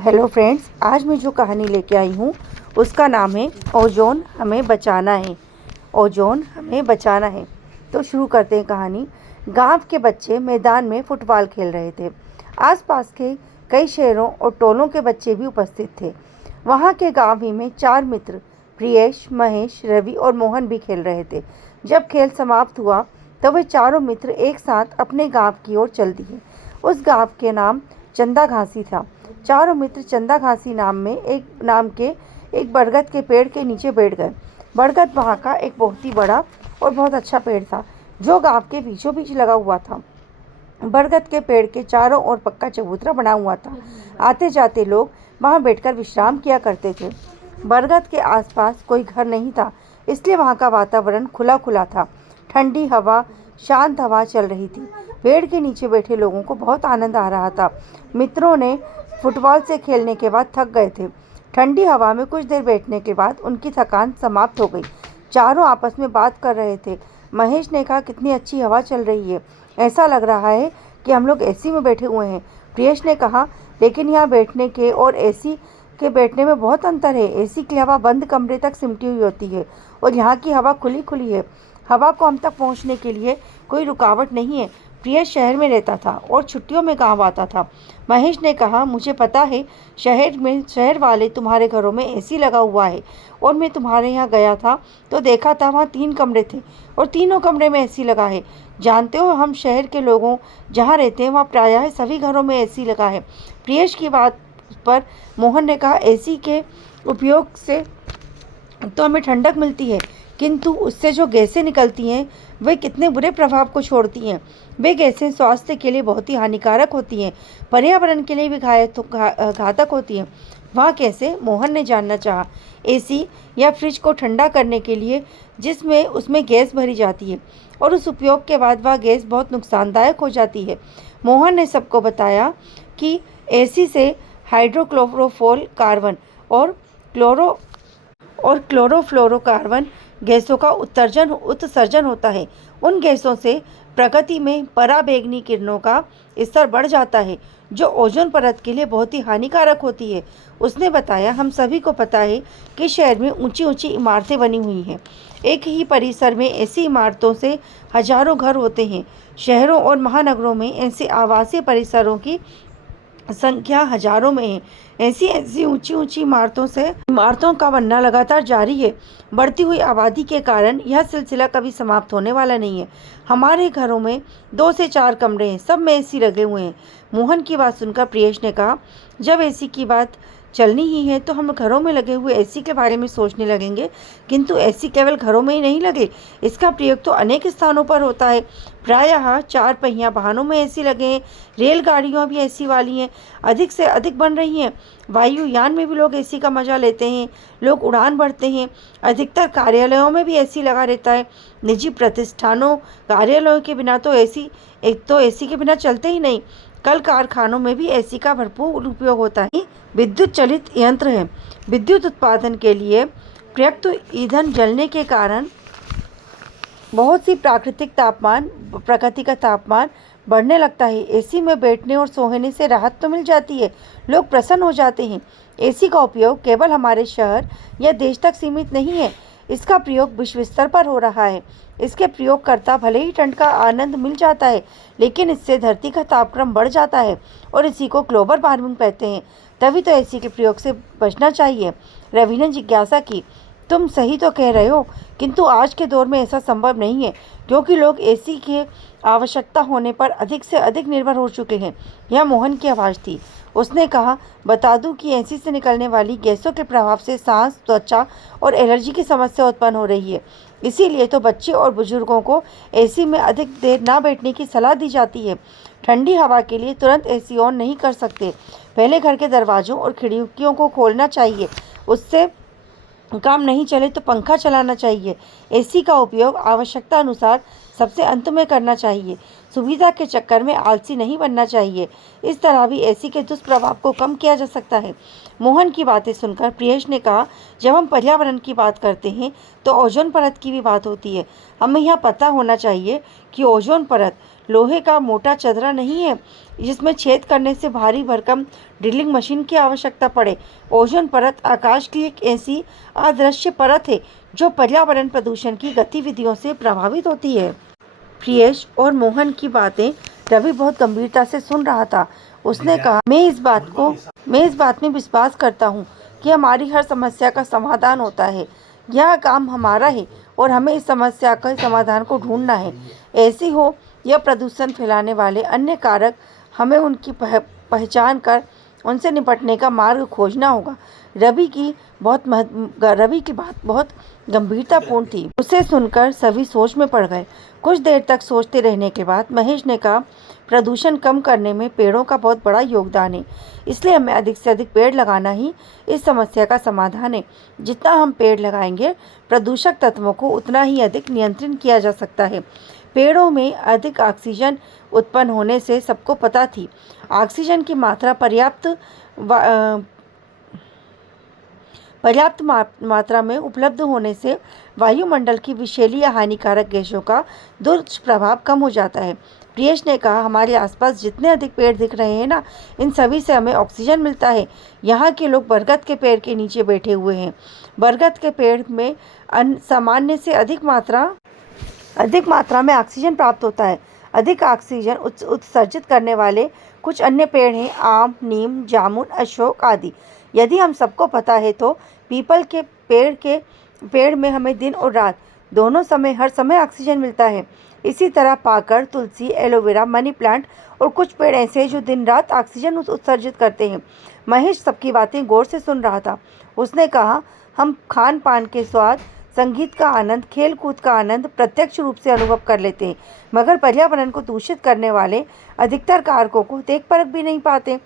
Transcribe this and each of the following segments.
Hello friends, आज मैं जो कहानी लेके आई हूँ उसका नाम है ओजोन हमें बचाना है। ओजोन हमें बचाना है। तो शुरू करते हैं कहानी। गांव के बच्चे मैदान में फुटबॉल खेल रहे थे। आसपास के कई शहरों और टोलों के बच्चे भी उपस्थित थे। वहाँ के गांव ही में 4 मित्र प्रियेश, महेश, रवि और मोहन भी खेल रहे थे। जब खेल समाप्त हुआ तो वे चारों मित्र एक साथ अपने गांव की ओर चल दिए। उस गांव के नाम चंदा घासी था। चारों मित्र चंदा घासी नाम के एक बरगद के पेड़ के नीचे बैठ गए। बरगद वहाँ का एक बहुत ही बड़ा और बहुत अच्छा पेड़ था जो गांव के बीचों बीच लगा हुआ था। बरगद के पेड़ के चारों ओर पक्का चबूतरा बना हुआ था। आते जाते लोग वहाँ बैठकर विश्राम किया करते थे। बरगद के आसपास कोई घर नहीं था, इसलिए वहाँ का वातावरण खुला खुला था। ठंडी हवा, शांत हवा चल रही थी। पेड़ के नीचे बैठे लोगों को बहुत आनंद आ रहा था। मित्रों ने फुटबॉल से खेलने के बाद थक गए थे। ठंडी हवा में कुछ देर बैठने के बाद उनकी थकान समाप्त हो गई। चारों आपस में बात कर रहे थे। महेश ने कहा, कितनी अच्छी हवा चल रही है, ऐसा लग रहा है कि हम लोग एसी में बैठे हुए हैं। प्रियेश ने कहा, लेकिन यहाँ बैठने के और एसी के बैठने में बहुत अंतर है। एसी की हवा बंद कमरे तक सिमटी हुई होती है और यहाँ की हवा खुली खुली है। हवा को हम तक पहुँचने के लिए कोई रुकावट नहीं है। प्रियेश शहर में रहता था और छुट्टियों में गांव आता था। महेश ने कहा, मुझे पता है शहर वाले तुम्हारे घरों में एसी लगा हुआ है और मैं तुम्हारे यहाँ गया था तो देखा था वहाँ 3 कमरे थे और तीनों कमरे में एसी लगा है। जानते हो, हम शहर के लोगों जहाँ रहते हैं वहाँ प्रायः सभी घरों में एसी लगा है। प्रियेश की बात पर मोहन ने कहा, एसी के उपयोग से तो हमें ठंडक मिलती है, किंतु उससे जो गैसें निकलती हैं वे कितने बुरे प्रभाव को छोड़ती हैं। वे गैसें स्वास्थ्य के लिए बहुत ही हानिकारक होती हैं, पर्यावरण के लिए भी घातक होती हैं। वहाँ कैसे? मोहन ने जानना चाहा। एसी या फ्रिज को ठंडा करने के लिए जिसमें उसमें गैस भरी जाती है और उस उपयोग के बाद वह गैस बहुत नुकसानदायक हो जाती है। मोहन ने सबको बताया कि एसी से हाइड्रोक्लोरोफोल कार्बन और क्लोरोफ्लोरोकार्बन गैसों का उत्सर्जन होता है। उन गैसों से प्रकृति में पराबैंगनी किरणों का स्तर बढ़ जाता है जो ओजोन परत के लिए बहुत ही हानिकारक होती है। उसने बताया, हम सभी को पता है कि शहर में ऊंची ऊंची इमारतें बनी हुई हैं। एक ही परिसर में ऐसी इमारतों से हजारों घर होते हैं। शहरों और महानगरों में ऐसे आवासीय परिसरों की संख्या हजारों में है। ऐसी ऊंची ऊंची इमारतों का बनना लगातार जारी है। बढ़ती हुई आबादी के कारण यह सिलसिला कभी समाप्त होने वाला नहीं है। हमारे घरों में 2 से 4 कमरे हैं, सब में एसी लगे हुए हैं। मोहन की बात सुनकर प्रियेश ने कहा, जब एसी की बात चलनी ही है तो हम घरों में लगे हुए एसी के बारे में सोचने लगेंगे, किंतु एसी केवल घरों में ही नहीं लगे, इसका प्रयोग तो अनेक स्थानों पर होता है। प्रायः 4 पहिया वाहनों में एसी लगे हैं। रेलगाड़ियाँ भी एसी वाली हैं, अधिक से अधिक बन रही हैं। वायुयान में भी लोग एसी का मजा लेते हैं, लोग उड़ान भरते हैं। अधिकतर कार्यालयों में भी एसी लगा रहता है। निजी प्रतिष्ठानों, कार्यालयों के बिना तो एसी के बिना चलते ही नहीं। कल कारखानों में भी एसी का भरपूर उपयोग होता है। विद्युत चलित यंत्र है। विद्युत उत्पादन के लिए प्रयुक्त ईंधन जलने के कारण बहुत सी प्रकृति का तापमान बढ़ने लगता है। एसी में बैठने और सोने से राहत तो मिल जाती है, लोग प्रसन्न हो जाते हैं। एसी का उपयोग केवल हमारे शहर या देश तक सीमित नहीं है, इसका प्रयोग विश्व स्तर पर हो रहा है। इसके प्रयोगकर्ता भले ही ठंड का आनंद मिल जाता है, लेकिन इससे धरती का तापक्रम बढ़ जाता है और इसी को ग्लोबल वार्मिंग कहते हैं। तभी तो एसी के प्रयोग से बचना चाहिए। रवि ने जिज्ञासा की, तुम सही तो कह रहे हो, किंतु आज के दौर में ऐसा संभव नहीं है क्योंकि लोग एसी की आवश्यकता होने पर अधिक से अधिक निर्भर हो चुके हैं। यह मोहन की आवाज़ थी। उसने कहा, बता दूं कि एसी से निकलने वाली गैसों के प्रभाव से सांस, त्वचा और एलर्जी की समस्या उत्पन्न हो रही है। इसीलिए तो बच्चे और बुजुर्गों को एसी में अधिक देर ना बैठने की सलाह दी जाती है। ठंडी हवा के लिए तुरंत एसी ऑन नहीं कर सकते, पहले घर के दरवाजों और खिड़कियों को खोलना चाहिए। उससे काम नहीं चले तो पंखा चलाना चाहिए। एसी का उपयोग आवश्यकता अनुसार सबसे अंत में करना चाहिए। सुविधा के चक्कर में आलसी नहीं बनना चाहिए। इस तरह भी एसी के दुष्प्रभाव को कम किया जा सकता है। मोहन की बातें सुनकर प्रियेश ने कहा, जब हम पर्यावरण की बात करते हैं तो ओजोन परत की भी बात होती है। हमें यह पता होना चाहिए कि ओजोन परत लोहे का मोटा चदरा नहीं है जिसमें छेद करने से भारी भरकम ड्रिलिंग मशीन की आवश्यकता पड़े। ओजोन परत आकाश की एक ऐसी अदृश्य परत है जो पर्यावरण प्रदूषण की गतिविधियों से प्रभावित होती है। प्रियेश और मोहन की बातें रवि बहुत गंभीरता से सुन रहा था। उसने कहा, मैं इस बात में विश्वास करता हूँ कि हमारी हर समस्या का समाधान होता है। यह काम हमारा है और हमें इस समस्या के समाधान को ढूंढना है। ऐसी हो यह प्रदूषण फैलाने वाले अन्य कारक, हमें उनकी पहचान कर उनसे निपटने का मार्ग खोजना होगा। रवि की बात बहुत गंभीरतापूर्ण थी। उसे सुनकर सभी सोच में पड़ गए। कुछ देर तक सोचते रहने के बाद महेश ने कहा, प्रदूषण कम करने में पेड़ों का बहुत बड़ा योगदान है, इसलिए हमें अधिक से अधिक पेड़ लगाना ही इस समस्या का समाधान है। जितना हम पेड़ लगाएंगे, प्रदूषक तत्वों को उतना ही अधिक नियंत्रित किया जा सकता है। पेड़ों में अधिक ऑक्सीजन उत्पन्न होने से सबको पता थी। ऑक्सीजन की मात्रा पर्याप्त मात्रा में उपलब्ध होने से वायुमंडल की विषैली या हानिकारक गैसों का दुष्प्रभाव कम हो जाता है। प्रियेश ने कहा, हमारे आसपास जितने अधिक पेड़ दिख रहे हैं ना, इन सभी से हमें ऑक्सीजन मिलता है। यहाँ के लोग बरगद के पेड़ के नीचे बैठे हुए हैं। बरगद के पेड़ में सामान्य से अधिक मात्रा में ऑक्सीजन प्राप्त होता है। अधिक ऑक्सीजन उत्सर्जित करने वाले कुछ अन्य पेड़ हैं, आम, नीम, जामुन, अशोक आदि। यदि हम सबको पता है तो पीपल के पेड़ में हमें दिन और रात दोनों समय हर समय ऑक्सीजन मिलता है। इसी तरह पाकड़, तुलसी, एलोवेरा, मनी प्लांट और कुछ पेड़ ऐसे हैं जो दिन रात ऑक्सीजन उत्सर्जित करते हैं। महेश सबकी बातें गौर से सुन रहा था। उसने कहा, हम खान पान के स्वाद, संगीत का आनंद, खेल कूद का आनंद प्रत्यक्ष रूप से अनुभव कर लेते हैं, मगर पर्यावरण को दूषित करने वाले अधिकतर कारकों को देख परख भी नहीं पाते।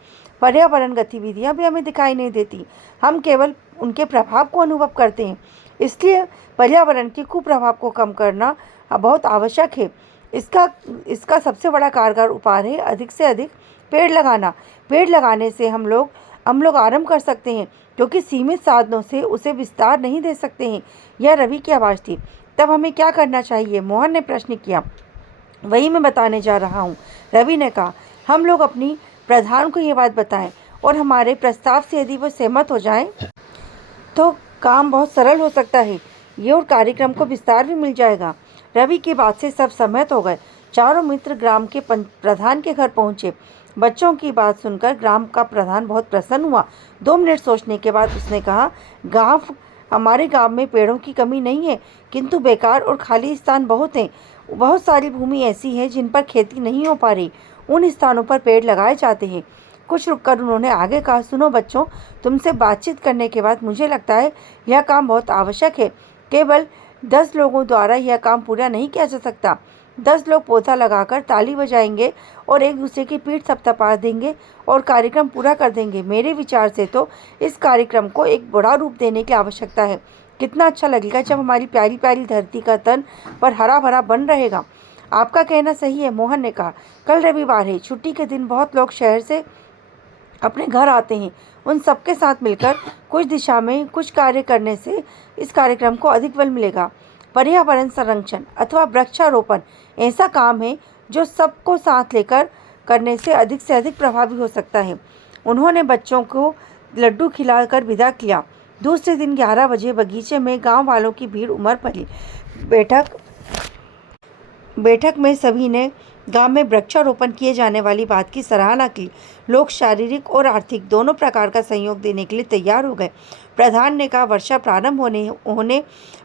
पर्यावरण गतिविधियां भी हमें दिखाई नहीं देती, हम केवल उनके प्रभाव को अनुभव करते हैं। इसलिए पर्यावरण के कुप्रभाव को कम करना बहुत आवश्यक है। इसका सबसे बड़ा कारगर उपाय है अधिक से अधिक पेड़ लगाना। पेड़ लगाने से हम लोग आरंभ कर सकते हैं, क्योंकि सीमित साधनों से उसे विस्तार नहीं दे सकते हैं। यह रवि की आवाज़ थी। तब हमें क्या करना चाहिए? मोहन ने प्रश्न किया। वही मैं बताने जा रहा हूँ, रवि ने कहा। हम लोग अपनी प्रधान को ये बात बताएं और हमारे प्रस्ताव से यदि वो सहमत हो जाएं तो काम बहुत सरल हो सकता है। ये और कार्यक्रम को विस्तार भी मिल जाएगा। रवि की बात से सब सहमत हो गए। चारों मित्र ग्राम के प्रधान के घर पहुंचे। बच्चों की बात सुनकर ग्राम का प्रधान बहुत प्रसन्न हुआ। 2 मिनट सोचने के बाद उसने कहा, हमारे गांव में पेड़ों की कमी नहीं है, किंतु बेकार और खाली स्थान बहुत हैं। बहुत सारी भूमि ऐसी है जिन पर खेती नहीं हो पा रही। उन स्थानों पर पेड़ लगाए जाते हैं। कुछ रुककर उन्होंने आगे कहा, सुनो बच्चों, तुमसे बातचीत करने के बाद मुझे लगता है यह काम बहुत आवश्यक है। केवल 10 लोगों द्वारा यह काम पूरा नहीं किया जा सकता। 10 लोग पौधा लगाकर ताली बजाएंगे और एक दूसरे की पीठ थपथपा देंगे और कार्यक्रम पूरा कर देंगे। मेरे विचार से तो इस कार्यक्रम को एक बड़ा रूप देने की आवश्यकता है। कितना अच्छा लगेगा जब हमारी प्यारी प्यारी धरती का तन पर हरा भरा बन रहेगा। आपका कहना सही है, मोहन ने कहा। कल रविवार है, छुट्टी के दिन बहुत लोग शहर से अपने घर आते हैं। उन सबके साथ मिलकर कुछ दिशा में कुछ कार्य करने से इस कार्यक्रम को अधिक बल मिलेगा। पर्यावरण संरक्षण अथवा वृक्षारोपण ऐसा काम है जो सबको साथ लेकर करने से अधिक प्रभावी हो सकता है। उन्होंने बच्चों को लड्डू खिलाकर विदा किया। दूसरे दिन 11 बजे बगीचे में गांव वालों की भीड़ उमड़ पड़ी। बैठक में सभी ने गांव में वृक्षारोपण किए जाने वाली बात की सराहना की। लोग शारीरिक और आर्थिक दोनों प्रकार का सहयोग देने के लिए तैयार हो गए। प्रधान ने कहा, वर्षा प्रारंभ होने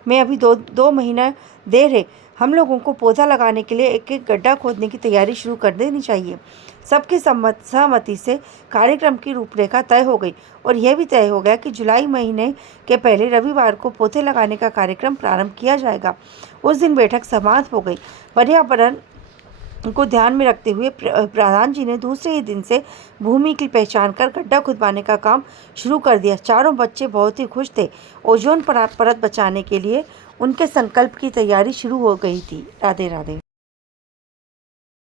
में अभी दो महीना देर है। हम लोगों को पौधा लगाने के लिए एक एक गड्ढा खोदने की तैयारी शुरू कर देनी चाहिए। सबकी सहमति से कार्यक्रम की रूपरेखा तय हो गई और यह भी तय हो गया कि जुलाई महीने के पहले रविवार को पौधे लगाने का कार्यक्रम प्रारंभ किया जाएगा। उस दिन बैठक समाप्त हो गई। पर्यावरण को ध्यान में रखते हुए प्रधान जी ने दूसरे ही दिन से भूमि की पहचान कर गड्ढा खुदवाने का काम शुरू कर दिया। चारों बच्चे बहुत ही खुश थे। ओजोन परत बचाने के लिए उनके संकल्प की तैयारी शुरू हो गई थी। राधे राधे।